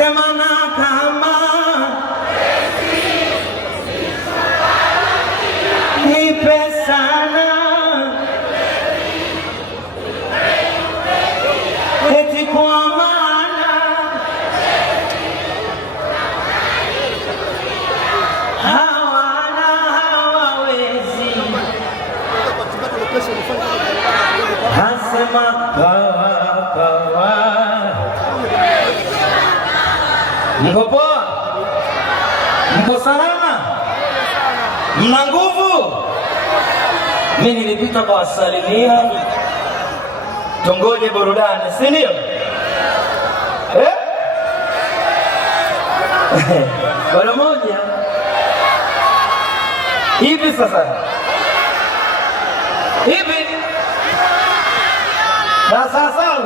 semana kama nipe sana eti kwa maana hawawezi hasema kawa. Mko poa? Mko salama? Mna nguvu? Mimi nilipita kwa wasalimia, tungoje burudani, si ndio? Bwana moja hivi sasa hivi na sasa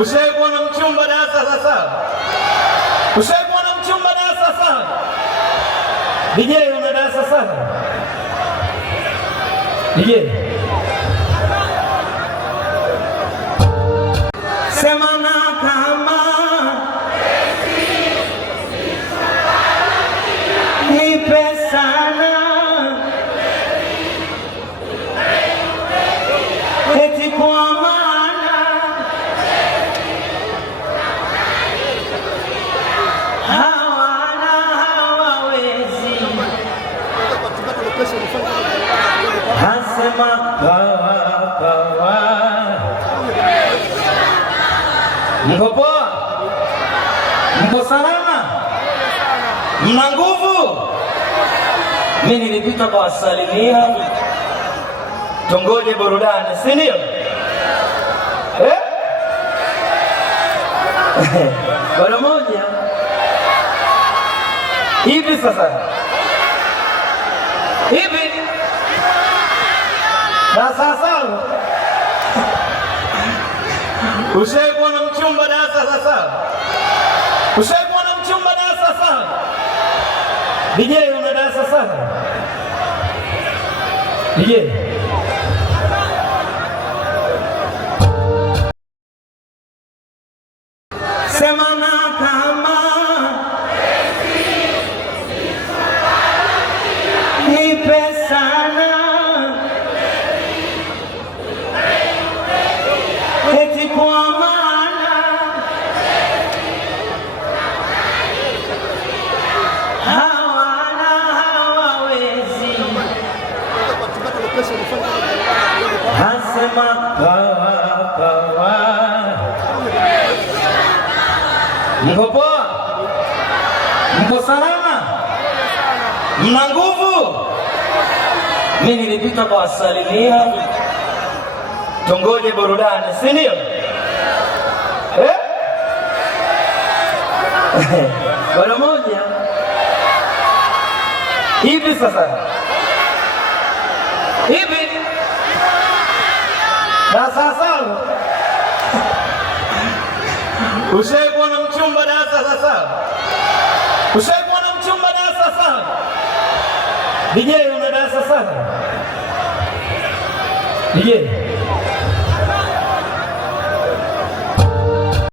ushaikuwa na mchumba darasa sasa? Ushaikuwa na mchumba darasa sasa? DJ una darasa sasa? DJ semana kama nipe sana eti kwa maana hawawezi hasema kawa. Mko poa? Mko salama? Mna nguvu? Mimi nilipita kwa wasalimia, tungoje burudani, si ndio? Bwana moja hivi sasa hivi na sasa ushaikuwa na mchumba darasa sasa? Ushaikuwa na mchumba darasa sasa? DJ una darasa sasa? DJ semana kama nipe sana eti kwa maana hawawezi hasema kawa. Mko poa? Mko salama? Mna nguvu? Mimi nilipita kwa wasalimia, tungoje burudani, si ndio? Bwana moja hivi sasa hivi na sasa ushaikuwa na mchumba darasa sasa? Ushaikuwa na mchumba darasa sasa? DJ una darasa sasa? DJ